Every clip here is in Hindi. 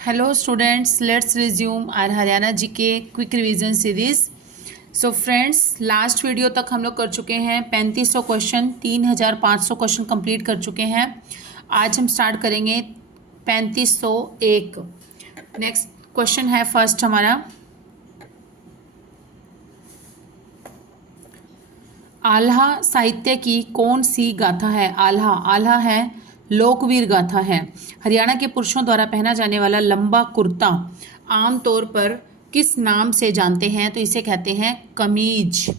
Hello students, let's resume our Haryana GK quick revision series. So friends, last video तक हम लोग कर चुके हैं 3500 क्वेश्चन, 3500 क्वेश्चन कंप्लीट कर चुके हैं। आज हम स्टार्ट करेंगे 3501। नेक्स्ट क्वेश्चन है फर्स्ट हमारा, आल्हा साहित्य की कौन सी गाथा है। आल्हा आल्हा है लोकवीर गाथा है। हरियाणा के पुरुषों द्वारा पहना जाने वाला लंबा कुर्ता आमतौर पर किस नाम से जानते हैं, तो इसे कहते हैं कमीज।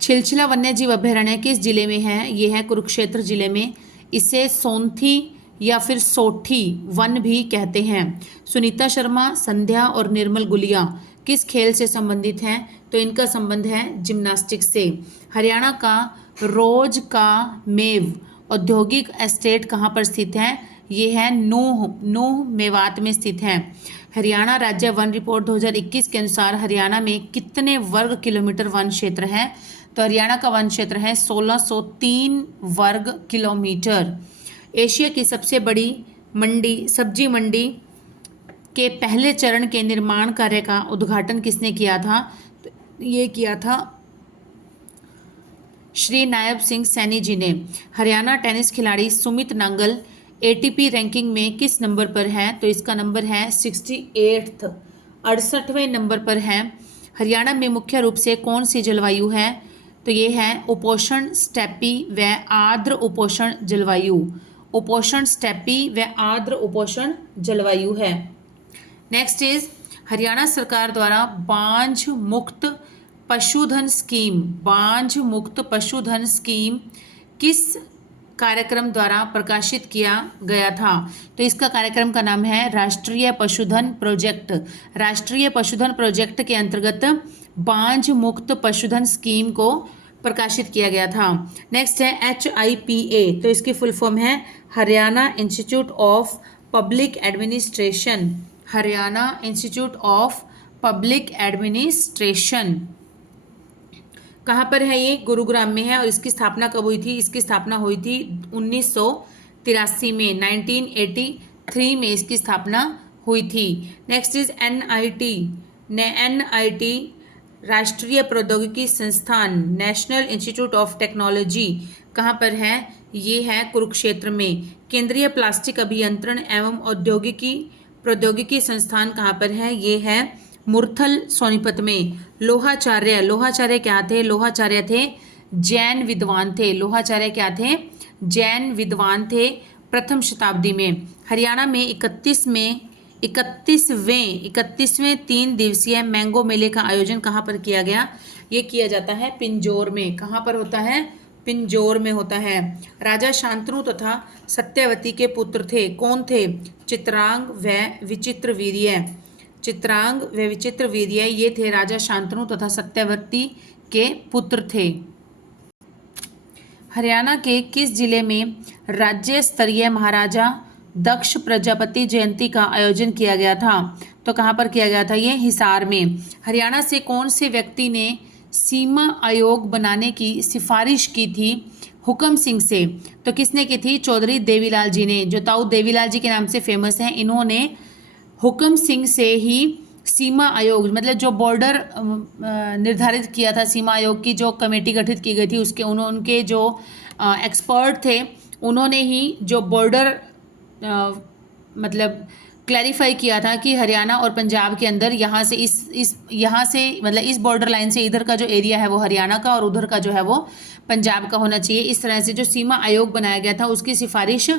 छिलछिला वन्यजीव अभयारण्य किस जिले में है, ये है कुरुक्षेत्र जिले में। इसे सोंथी या फिर सोठी वन भी कहते हैं। सुनीता शर्मा, संध्या और निर्मल गुलिया किस खेल से संबंधित हैं, तो इनका संबंध है जिम्नास्टिक्स से। हरियाणा का रोज का मेव औद्योगिक एस्टेट कहाँ पर स्थित है, ये है नूह मेवात में स्थित है। हरियाणा राज्य वन रिपोर्ट 2021 के अनुसार हरियाणा में कितने वर्ग किलोमीटर वन क्षेत्र है, तो हरियाणा का वन क्षेत्र है 1603 वर्ग किलोमीटर। एशिया की सबसे बड़ी मंडी सब्जी मंडी के पहले चरण के निर्माण कार्य का उद्घाटन किसने किया था, तो ये किया था श्री नायब सिंह सैनी जी ने। हरियाणा टेनिस खिलाड़ी सुमित नांगल एटीपी रैंकिंग में किस नंबर पर है, तो इसका नंबर है 68th 68वें नंबर पर है। हरियाणा में मुख्य रूप से कौन सी जलवायु है, तो ये है उपोष्ण स्टेपी व आर्द्र उपोष्ण जलवायु। उपोष्ण स्टेपी व आर्द्र उपोष्ण जलवायु है। नेक्स्ट इज हरियाणा सरकार द्वारा बांझ मुक्त पशुधन स्कीम किस कार्यक्रम द्वारा प्रकाशित किया गया था, तो इसका कार्यक्रम का नाम है राष्ट्रीय पशुधन प्रोजेक्ट। राष्ट्रीय पशुधन प्रोजेक्ट के अंतर्गत बांझ मुक्त पशुधन स्कीम को प्रकाशित किया गया था। नेक्स्ट है HIPA, तो इसकी फुल फॉर्म है Haryana institute of public administration. Haryana institute of public administration कहाँ पर है, ये गुरुग्राम में है। और इसकी स्थापना कब हुई थी, इसकी स्थापना हुई थी 1983 में, 1983 में इसकी स्थापना हुई थी। नेक्स्ट इज NIT राष्ट्रीय प्रौद्योगिकी संस्थान, नेशनल इंस्टीट्यूट ऑफ टेक्नोलॉजी कहाँ पर है, ये है कुरुक्षेत्र में। केंद्रीय प्लास्टिक अभियंत्रण एवं औद्योगिकी प्रौद्योगिकी संस्थान कहाँ पर है, ये है मुरथल सोनीपत में। लोहाचार्य क्या थे, लोहाचार्य थे जैन विद्वान थे। लोहाचार्य क्या थे, जैन विद्वान थे प्रथम शताब्दी में। हरियाणा में 31वें 3 दिवसीय मैंगो मेले का आयोजन कहाँ पर किया गया, ये किया जाता है पिंजौर में। कहाँ पर होता है, पिंजौर में होता है। राजा शांतनु तथा सत्यवती के पुत्र थे, कौन थे, चित्रांग व विचित्र वीर्य ये थे राजा शांतनु तथा सत्यवती के पुत्र थे। हरियाणा के किस जिले में राज्य स्तरीय महाराजा दक्ष प्रजापति जयंती का आयोजन किया गया था, तो कहाँ पर किया गया था, ये हिसार में। हरियाणा से कौन से व्यक्ति ने सीमा आयोग बनाने की सिफारिश की थी, हुक्म सिंह से, तो किसने की थी, चौधरी देवीलाल जी ने, जो ताऊ देवीलाल जी के नाम से फेमस हैं। इन्होंने हुक्म सिंह से ही सीमा आयोग, मतलब जो बॉर्डर निर्धारित किया था, सीमा आयोग की जो कमेटी गठित की गई थी उसके उनके जो एक्सपर्ट थे, उन्होंने ही जो बॉर्डर मतलब क्लैरिफाई किया था कि हरियाणा और पंजाब के अंदर यहाँ से यहाँ से मतलब इस बॉर्डर लाइन से इधर का जो एरिया है वो हरियाणा का और उधर का जो है वो पंजाब का होना चाहिए। इस तरह से जो सीमा आयोग बनाया गया था उसकी सिफारिश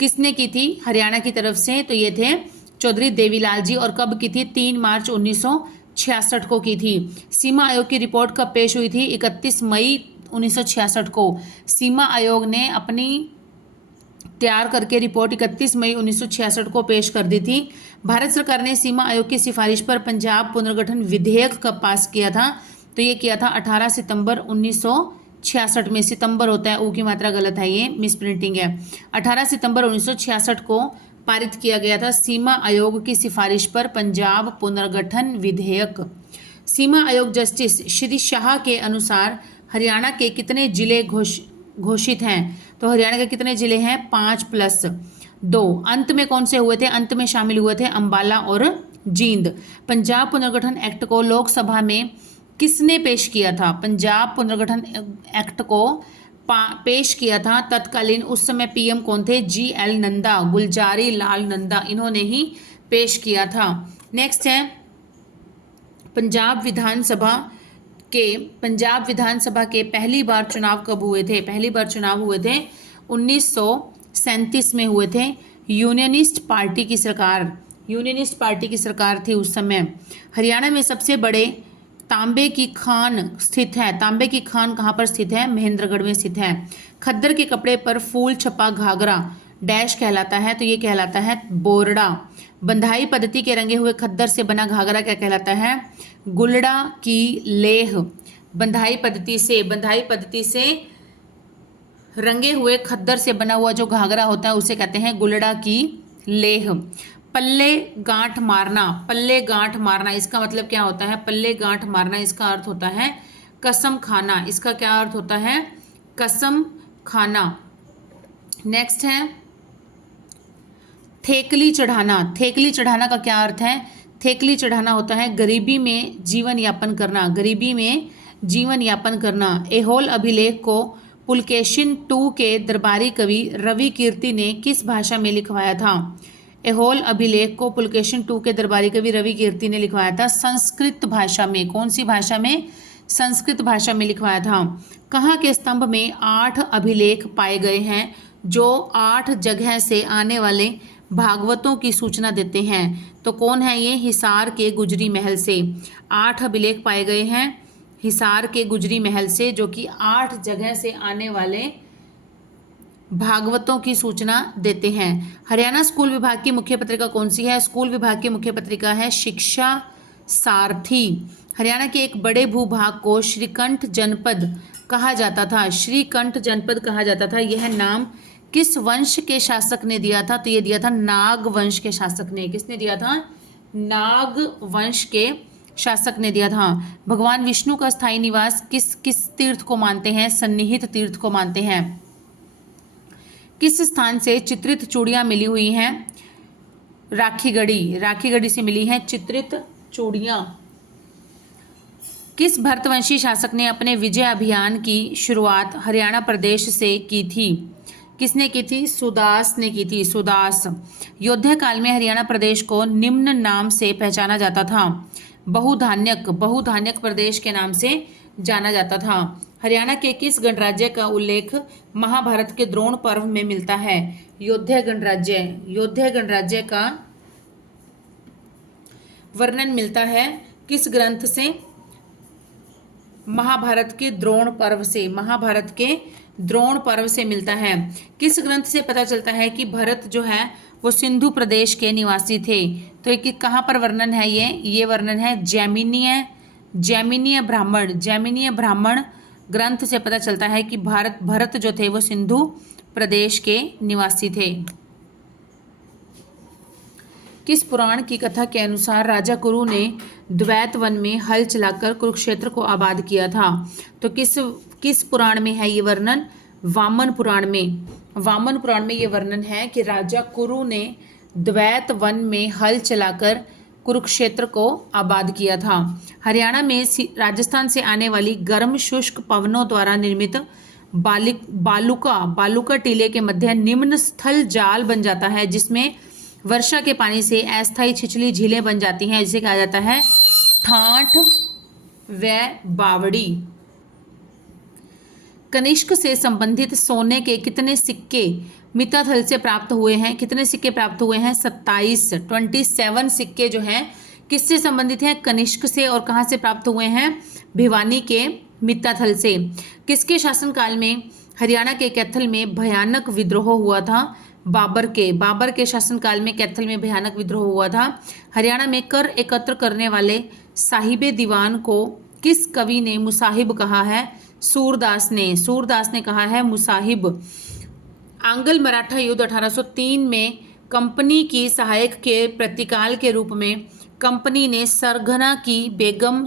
किसने की थी, हरियाणा की तरफ से, तो ये थे चौधरी देवीलाल जी। और कब की थी, 3 मार्च 1966 को की थी। सीमा आयोग की रिपोर्ट कब पेश हुई थी, 31 मई 1966 को। सीमा आयोग ने अपनी तैयार करके रिपोर्ट 31 मई 1966 को पेश कर दी थी। भारत सरकार ने सीमा आयोग की सिफारिश पर पंजाब पुनर्गठन विधेयक कब पास किया था, तो ये किया था 18 सितंबर 1966 में। सितंबर होता है, ऊ की मात्रा गलत है, ये मिस प्रिंटिंग है। 18 सितंबर 1966 को पारित किया गया था सीमा आयोग की सिफारिश पर पंजाब पुनर्गठन विधेयक। सीमा आयोग जस्टिस श्री शाह के अनुसार हरियाणा के कितने जिले घोषित हैं, तो हरियाणा के कितने जिले हैं, 5+। 2 अंत में कौन से हुए थे? अंत में शामिल हुए थे अंबाला और जींद। पंजाब पुनर्गठन एक्ट को लोकसभा में किसने पेश किया था? पंजाब पुनर्गठन एक्ट को पेश किया था तत्कालीन उस समय पीएम कौन थे? GL नंदा, गुलजारी लाल नंदा, इन्होंने ही पेश किया था। नेक्स्ट है पंजाब विधानसभा के पहली बार चुनाव कब हुए थे? पहली बार चुनाव हुए थे 1937 में हुए थे। यूनियनिस्ट पार्टी की सरकार थी उस समय। हरियाणा में सबसे बड़े तांबे की खान स्थित है। तांबे की खान कहाँ पर स्थित है? महेंद्रगढ़ में स्थित है। खद्दर के कपड़े पर फूल छपा घाघरा डैश कहलाता है, तो ये कहलाता है बोरडा। बंधाई पद्धति के रंगे हुए खद्दर से बना घाघरा क्या कहलाता है? गुलड़ा की लेह। बंधाई पद्धति से रंगे हुए खद्दर से बना हुआ जो घाघरा होता है उसे कहते हैं गुलड़ा की लेह। पल्ले गांठ मारना इसका मतलब क्या होता है? पल्ले गांठ मारना इसका अर्थ होता है कसम खाना। इसका क्या अर्थ होता है? कसम खाना। नेक्स्ट है थेकली चढ़ाना का क्या अर्थ है? थेकली चढ़ाना होता है गरीबी में जीवन यापन करना। एहोल अभिलेख को पुलकेशिन II के दरबारी कवि रवि कीर्ति ने किस भाषा में लिखवाया था? एहोल अभिलेख को पुलकेशिन II के दरबारी कवि रवि कीर्ति ने लिखवाया था संस्कृत भाषा में। कौन सी भाषा में? संस्कृत भाषा में लिखवाया था। कहाँ के स्तंभ में 8 अभिलेख पाए गए हैं जो 8 जगह से आने वाले भागवतों की सूचना देते हैं? तो कौन है ये? हिसार के गुजरी महल से 8 अभिलेख पाए गए हैं हिसार के गुजरी महल से, जो कि 8 जगह से आने वाले भागवतों की सूचना देते हैं। हरियाणा स्कूल विभाग की मुख्य पत्रिका कौन सी है? स्कूल विभाग की मुख्य पत्रिका है शिक्षा सारथी। हरियाणा के एक बड़े भूभाग को श्रीकंठ जनपद कहा जाता था। यह नाम किस वंश के शासक ने दिया था? तो ये दिया था नाग वंश के शासक ने। किसने दिया था? नाग वंश के शासक ने दिया था। भगवान विष्णु का स्थायी निवास किस तीर्थ को मानते हैं? सन्निहित तीर्थ को मानते हैं। किस स्थान से चित्रित चूड़ियां मिली हुई हैं? राखीगढ़ी से मिली हैं चित्रित चूड़ियां। किस भरतवंशी शासक ने अपने विजय अभियान की शुरुआत हरियाणा प्रदेश से की थी? किसने की थी? सुदास ने की थी। युद्ध काल में हरियाणा प्रदेश को निम्न नाम से पहचाना जाता था। बहुधान्यक प्रदेश के नाम से जाना जाता था। हरियाणा के किस गणराज्य का उल्लेख महाभारत के द्रोण पर्व में मिलता है? योध्या गणराज्य का वर्णन मिलता है किस ग्रंथ से? महाभारत के द्रोण पर्व से मिलता है। किस ग्रंथ से पता चलता है कि भरत जो है वो सिंधु प्रदेश के निवासी थे? तो ये कहाँ पर वर्णन है? ये वर्णन है जैमिनीय ब्राह्मण ग्रंथ से पता चलता है कि भरत जो थे वो सिंधु प्रदेश के निवासी थे। किस पुराण की कथा के अनुसार राजा कुरु ने द्वैत वन में हल चलाकर कुरुक्षेत्र को आबाद किया था? तो किस पुराण में है ये वर्णन? वामन पुराण में ये वर्णन है कि राजा कुरु ने द्वैत वन में हल चलाकर कुरुक्षेत्र को आबाद किया था। हरियाणा में राजस्थान से आने वाली गर्म शुष्क पवनों द्वारा निर्मित बालुका टीले के मध्य निम्न स्थल जाल बन जाता है, जिसमें वर्षा के पानी से अस्थायी छिछली झीलें बन जाती हैं, जिसे कहा जाता है ठाठ व बावड़ी। कनिष्क से संबंधित सोने के कितने सिक्के मिताथल से प्राप्त हुए हैं? कितने सिक्के प्राप्त हुए हैं? 27 सिक्के जो हैं किससे संबंधित हैं? कनिष्क से। और कहाँ से प्राप्त हुए हैं? भिवानी के मिताथल से। किसके शासनकाल में हरियाणा के कैथल में भयानक विद्रोह हुआ था? बाबर के शासनकाल में कैथल में भयानक विद्रोह हुआ था। हरियाणा में कर एकत्र करने वाले साहिबे दीवान को किस कवि ने मुसाहिब कहा है? सूरदास ने कहा है मुसाहिब। आंग्ल मराठा युद्ध 1803 में कंपनी की सहायक के प्रतिकाल के रूप में कंपनी ने सरगना की बेगम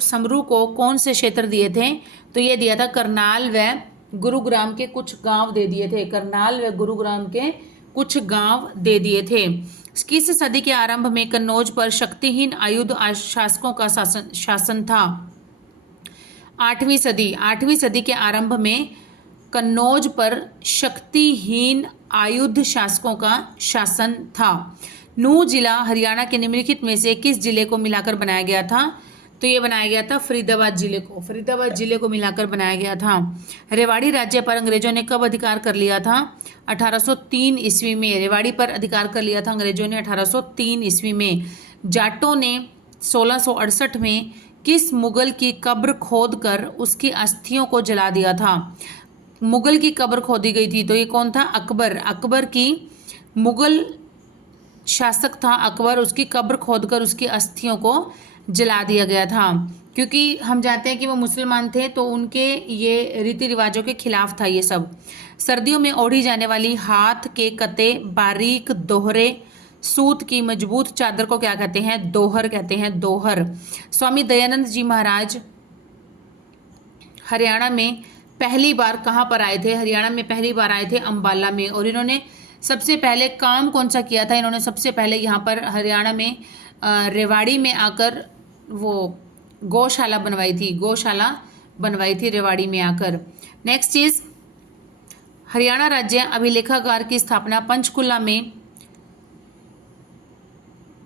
समरू को कौन से क्षेत्र दिए थे? तो ये दिया था करनाल व गुरुग्राम के कुछ गांव दे दिए थे। करनाल व गुरुग्राम के कुछ गांव दे दिए थे। किस सदी के आरंभ में कन्नौज पर शक्तिहीन आयुध शासकों का शासन था? 8वीं सदी के आरंभ में कन्नौज पर शक्तिहीन आयुध शासकों का शासन था। नूह जिला हरियाणा के निम्नलिखित में से किस जिले को मिलाकर बनाया गया था? तो ये बनाया गया था फरीदाबाद जिले को मिलाकर बनाया गया था। रेवाड़ी राज्य पर अंग्रेजों ने कब अधिकार कर लिया था? 1803 ईस्वी में रेवाड़ी पर अधिकार कर लिया था अंग्रेजों ने 1803 ईस्वी में। जाटों ने 1668 में किस मुगल की कब्र खोदकर उसकी अस्थियों को जला दिया था? मुगल की कब्र खोदी गई थी, तो ये कौन था? अकबर की मुगल शासक था अकबर, उसकी कब्र खोदकर उसकी अस्थियों को जला दिया गया था। क्योंकि हम जानते हैं कि वो मुसलमान थे, तो उनके ये रीति रिवाजों के खिलाफ था ये सब। सर्दियों में ओढ़ी जाने वाली हाथ के कते बारीक दोहरे सूत की मजबूत चादर को क्या कहते हैं? दोहर कहते हैं, दोहर। स्वामी दयानंद जी महाराज हरियाणा में पहली बार कहाँ पर आए थे? हरियाणा में पहली बार आए थे अम्बाला में। और इन्होंने सबसे पहले काम कौन सा किया था? इन्होंने सबसे पहले यहाँ पर हरियाणा में रेवाड़ी में आकर वो गौशाला बनवाई थी रेवाड़ी में आकर। नेक्स्ट चीज, हरियाणा राज्य अभिलेखागार की स्थापना पंचकुला में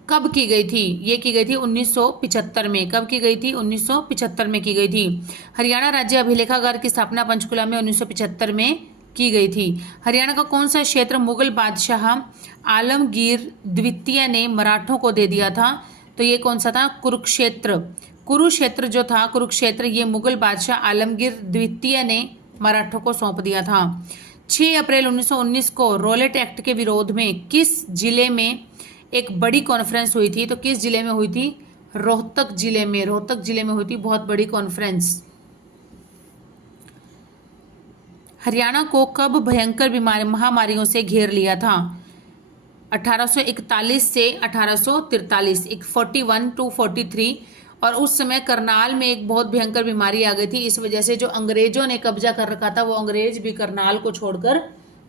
कब की गई थी? ये की गई थी 1975 में। कब की गई थी? 1975 में की गई थी। हरियाणा राज्य अभिलेखागार की स्थापना पंचकुला में 1975 में की गई थी। हरियाणा का कौन सा क्षेत्र मुगल बादशाह आलमगीर द्वितीय ने मराठों को दे दिया था? तो ये कौन सा था? कुरुक्षेत्र जो था, कुरुक्षेत्र ये मुगल बादशाह आलमगीर द्वितीय ने मराठों को सौंप दिया था। 6 अप्रैल 1919 को रॉलेट एक्ट के विरोध में किस जिले में एक बड़ी कॉन्फ्रेंस हुई थी? तो किस जिले में हुई थी? रोहतक जिले में हुई थी बहुत बड़ी कॉन्फ्रेंस। हरियाणा को कब भयंकर महामारियों से घेर लिया था? 1841 से 1843, 41 to 43। और उस समय करनाल में एक बहुत भयंकर बीमारी आ गई थी। इस वजह से जो अंग्रेजों ने कब्जा कर रखा था, वो अंग्रेज भी करनाल को छोड़कर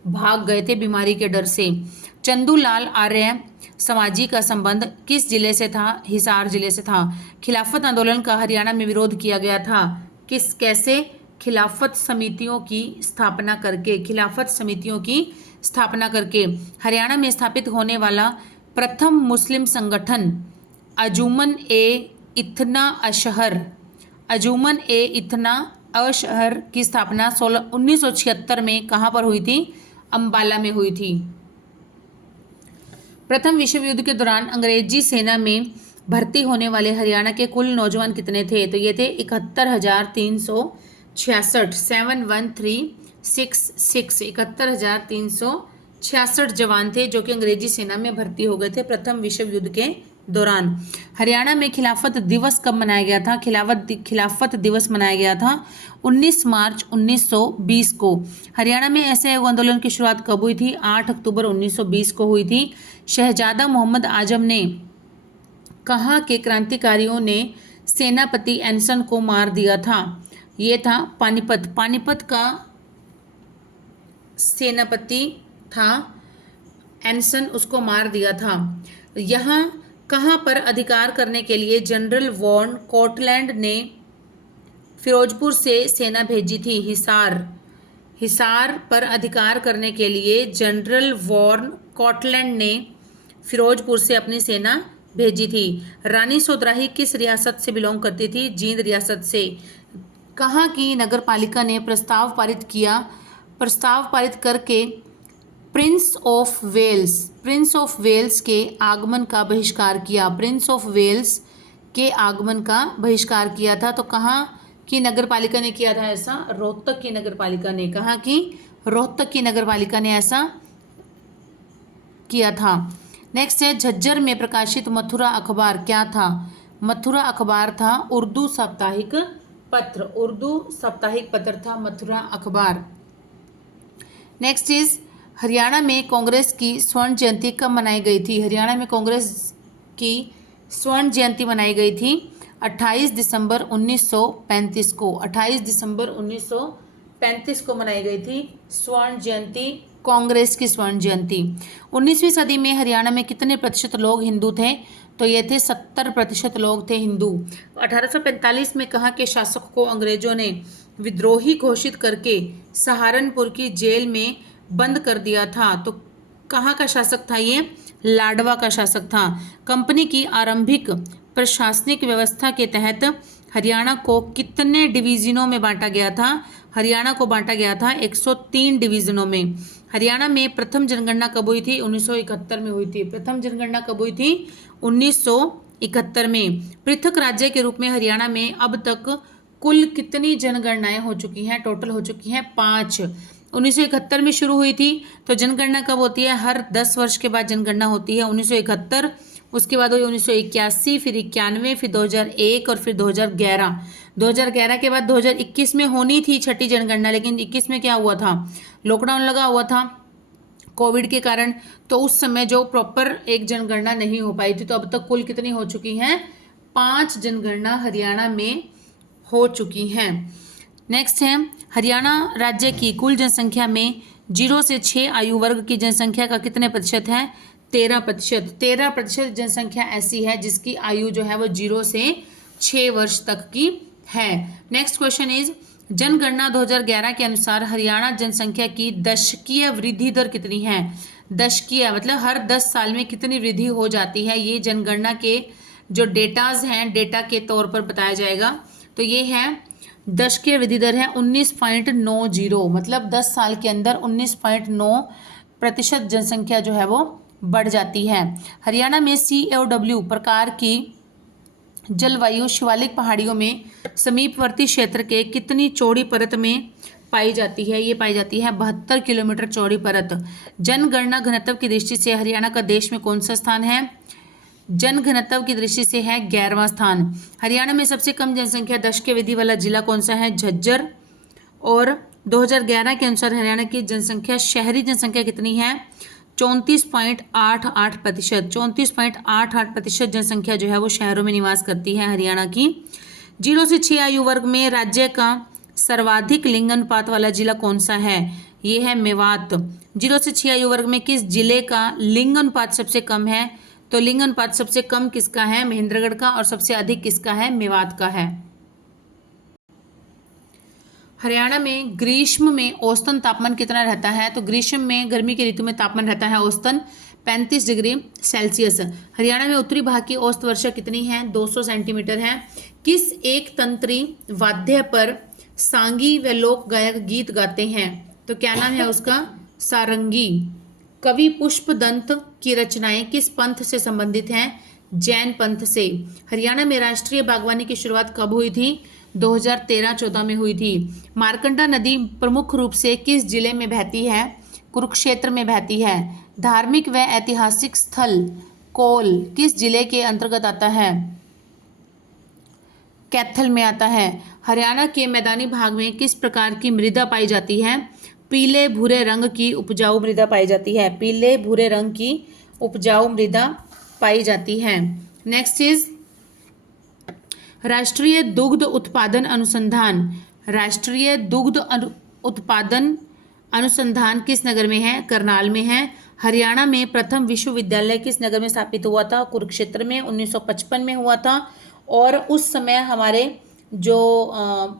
भाग गए थे बीमारी के डर से। चंदूलाल आर्य समाजी का संबंध किस जिले से था? हिसार जिले से था। खिलाफत आंदोलन का हरियाणा में विरोध किया गया था कैसे? खिलाफत समितियों की स्थापना करके। हरियाणा में स्थापित होने वाला प्रथम मुस्लिम संगठन अंजुमन ए इतना अशहर की स्थापना 1976 में कहाँ पर हुई थी? अम्बाला में हुई थी। प्रथम विश्व युद्ध के दौरान अंग्रेजी सेना में भर्ती होने वाले हरियाणा के कुल नौजवान कितने थे? तो ये थे 71,366, 71366, 71,366 जवान थे जो कि अंग्रेजी सेना में भर्ती हो गए थे प्रथम विश्व युद्ध के दौरान। हरियाणा में खिलाफत दिवस कब मनाया गया था? खिलाफत दिवस मनाया गया था 19 मार्च 1920 को। हरियाणा में असहयोग आंदोलन की शुरुआत कब हुई थी? 8 अक्टूबर 1920 को हुई थी। शहजादा मोहम्मद आजम ने कहाँ के क्रांतिकारियों ने सेनापति एनसन को मार दिया था? ये था पानीपत का सेनापति था एनसन, उसको मार दिया था। यहाँ कहाँ पर अधिकार करने के लिए जनरल वॉन कोटलैंड ने फिरोजपुर से सेना भेजी थी? हिसार पर अधिकार करने के लिए जनरल वॉन कोटलैंड ने फिरोजपुर से अपनी सेना भेजी थी। रानी सोधराही किस रियासत से बिलोंग करती थी? जींद रियासत से। कहाँ की नगर पालिका ने प्रस्ताव पारित करके प्रिंस ऑफ वेल्स के आगमन का बहिष्कार किया था? तो कहाँ की नगर पालिका ने किया था ऐसा? रोहतक की नगर पालिका ने। कहाँ की? रोहतक की नगर पालिका ने ऐसा किया था। नेक्स्ट है, झज्जर में प्रकाशित मथुरा अखबार क्या था? मथुरा अखबार था उर्दू साप्ताहिक पत्र था मथुरा अखबार। नेक्स्ट इज, हरियाणा में कांग्रेस की स्वर्ण जयंती कब मनाई गई थी? हरियाणा में कांग्रेस की स्वर्ण जयंती मनाई गई थी 28 दिसंबर 1935 को। 28 दिसंबर 1935 को मनाई गई थी स्वर्ण जयंती, कांग्रेस की स्वर्ण जयंती। 19वीं सदी में हरियाणा में कितने प्रतिशत लोग हिंदू थे? तो ये थे 70% लोग थे हिंदू। 1845 में कहाँ के शासक को अंग्रेजों ने विद्रोही घोषित करके सहारनपुर की जेल में बंद कर दिया था? तो कहाँ का शासक था ये? लाडवा का शासक था। कंपनी की आरंभिक प्रशासनिक व्यवस्था के तहत हरियाणा को कितने डिवीजनों में बांटा गया था? हरियाणा को बांटा गया था 103 डिवीजनों में। हरियाणा में प्रथम जनगणना कब हुई थी? 1971 में हुई थी। प्रथम जनगणना कब हुई थी? 1971 में। पृथक राज्य के रूप में हरियाणा में अब तक कुल कितनी जनगणनाएं हो चुकी हैं? टोटल हो चुकी हैं 5। 1971 में शुरू हुई थी। तो जनगणना कब होती है? हर 10 वर्ष के बाद जनगणना होती है। 1971, उसके बाद हुई 1981, फिर 91, फिर 2001 और फिर 2011। 2011 के बाद 2021 में होनी थी छठी जनगणना, लेकिन 21 में क्या हुआ था? लॉकडाउन लगा हुआ था कोविड के कारण, तो उस समय जो प्रॉपर एक जनगणना नहीं हो पाई थी। तो अब तक कुल कितनी हो चुकी हैं? 5 जनगणना हरियाणा में हो चुकी हैं। नेक्स्ट है, हरियाणा राज्य की कुल जनसंख्या में 0 से 6 आयु वर्ग की जनसंख्या का कितने प्रतिशत है? 13%। 13% जनसंख्या ऐसी है जिसकी आयु जो है वो 0 से 6 वर्ष तक की है। नेक्स्ट क्वेश्चन इज, जनगणना 2011 के अनुसार हरियाणा जनसंख्या की दशकीय वृद्धि दर कितनी है? दशकीय मतलब हर 10 साल में कितनी वृद्धि हो जाती है, ये जनगणना के जो डेटाज हैं, डेटा के तौर पर बताया जाएगा। तो ये है दशकीय वृद्धि दर है 19.90, मतलब 10 साल के अंदर 19.9% जनसंख्या जो है वो बढ़ जाती है। हरियाणा में COW प्रकार की जलवायु शिवालिक पहाड़ियों में समीपवर्ती क्षेत्र के कितनी चौड़ी परत में पाई जाती है? ये पाई जाती है 72 किलोमीटर चौड़ी परत। जनगणना घनत्व की दृष्टि से हरियाणा का देश में कौन सा स्थान है? जनघनत्व की दृष्टि से है 11वां स्थान। हरियाणा में सबसे कम जनसंख्या दशकीय वृद्धि वाला जिला कौन सा है? झज्जर। और 2011 के अनुसार हरियाणा की जनसंख्या, शहरी जनसंख्या कितनी है? 34.88%। 34.88% जनसंख्या जो है वो शहरों में निवास करती है हरियाणा की। 0 से 6 आयु वर्ग में राज्य का सर्वाधिक लिंग अनुपात वाला जिला कौन सा है? ये है मेवात। 0 से 6 आयु वर्ग में किस जिले का लिंग अनुपात सबसे कम है? तो लिंग अनुपात सबसे कम किसका है? महेंद्रगढ़ का। और सबसे अधिक किसका है? मेवात का है। हरियाणा में ग्रीष्म में औसतन तापमान कितना रहता है? तो ग्रीष्म में, गर्मी की ऋतु में तापमान रहता है औसतन 35 डिग्री सेल्सियस। हरियाणा में उत्तरी भाग की औसत वर्षा कितनी है? 200 सेंटीमीटर है। किस एक तंत्री वाद्य पर सांगी व लोक गायक गीत गाते हैं? तो क्या नाम है उसका? सारंगी। कवि पुष्पदंत की रचनाएं किस पंथ से संबंधित हैं? जैन पंथ से। हरियाणा में राष्ट्रीय बागवानी की शुरुआत कब हुई थी? 2013-14 में हुई थी। मारकंडा नदी प्रमुख रूप से किस जिले में बहती है? कुरुक्षेत्र में बहती है। धार्मिक व ऐतिहासिक स्थल कोल किस जिले के अंतर्गत आता है? कैथल में आता है। हरियाणा के मैदानी भाग में किस प्रकार की मृदा पाई जाती है? पीले भूरे रंग की उपजाऊ मृदा पाई जाती है। पीले भूरे रंग की उपजाऊ मृदा पाई जाती है। नेक्स्ट इज राष्ट्रीय दुग्ध उत्पादन अनुसंधान। राष्ट्रीय दुग्ध उत्पादन अनुसंधान किस नगर में है? करनाल में है। हरियाणा में प्रथम विश्वविद्यालय किस नगर में स्थापित हुआ था? कुरुक्षेत्र में 1955 में हुआ था। और उस समय हमारे जो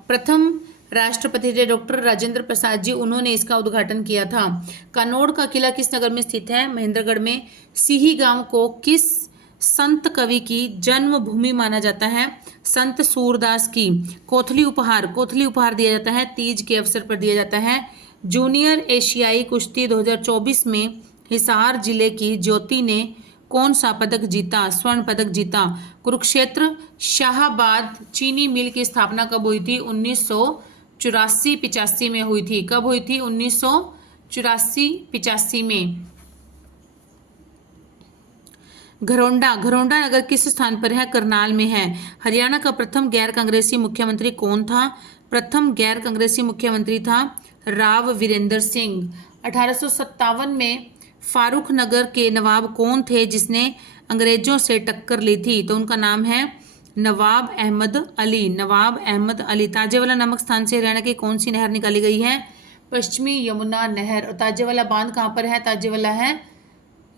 प्रथम राष्ट्रपति थे डॉक्टर राजेंद्र प्रसाद जी, उन्होंने इसका उद्घाटन किया था। कानोड़ का किला किस नगर में स्थित है? महेंद्रगढ़ में। सिही गांव को किस संत कवि की जन्मभूमि माना जाता है? संत सूरदास की। कोथली उपहार दिया जाता है तीज के अवसर पर दिया जाता है। जूनियर एशियाई कुश्ती 2024 में हिसार जिले की ज्योति ने कौन सा पदक जीता? स्वर्ण पदक जीता। कुरुक्षेत्र शाहाबाद चीनी मिल की स्थापना कब हुई थी? 1984-85 में हुई थी। कब हुई थी? 1984-85 में। घरौंडा नगर किस स्थान पर है? करनाल में है। हरियाणा का प्रथम गैर कांग्रेसी मुख्यमंत्री कौन था? प्रथम गैर कांग्रेसी मुख्यमंत्री था राव वीरेंद्र सिंह। 1857 में फारूक नगर के नवाब कौन थे जिसने अंग्रेजों से टक्कर ली थी? तो उनका नाम है नवाब अहमद अली, नवाब अहमद अली। ताजेवाला नामक स्थान से हरियाणा की कौन सी नहर निकाली गई है? पश्चिमी यमुना नहर। और ताजेवाला बांध कहाँ पर है? ताजेवाला है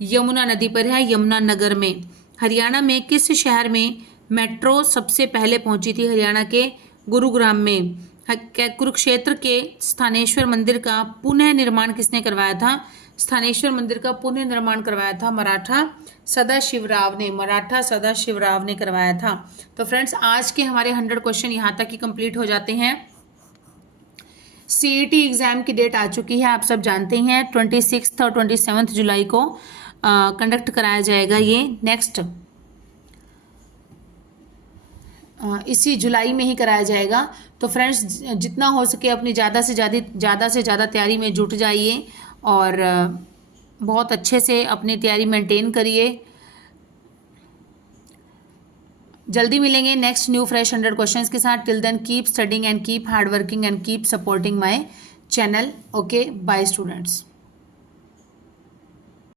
यमुना नदी पर है, यमुना नगर में। हरियाणा में किस शहर में मेट्रो सबसे पहले पहुंची थी? हरियाणा के गुरुग्राम में। कुरुक्षेत्र के स्थानेश्वर मंदिर का पुनः निर्माण किसने करवाया था? स्थानेश्वर मंदिर का पुनः निर्माण करवाया था मराठा सदाशिवराव ने, मराठा सदाशिवराव ने करवाया था। तो फ्रेंड्स, आज के हमारे 100 क्वेश्चन यहाँ तक ही कंप्लीट हो जाते हैं। सीईटी एग्ज़ाम की डेट आ चुकी है, आप सब जानते हैं। 26 और 27 जुलाई को कंडक्ट कराया जाएगा ये नेक्स्ट, इसी जुलाई में ही कराया जाएगा। तो फ्रेंड्स, जितना हो सके अपनी ज़्यादा से ज़्यादा तैयारी में जुट जाइए और बहुत अच्छे से अपनी तैयारी मेंटेन करिए। जल्दी मिलेंगे नेक्स्ट न्यू फ्रेश 100 क्वेश्चंस के साथ। Till then keep studying and keep hard working and keep supporting my channel. Okay, bye students.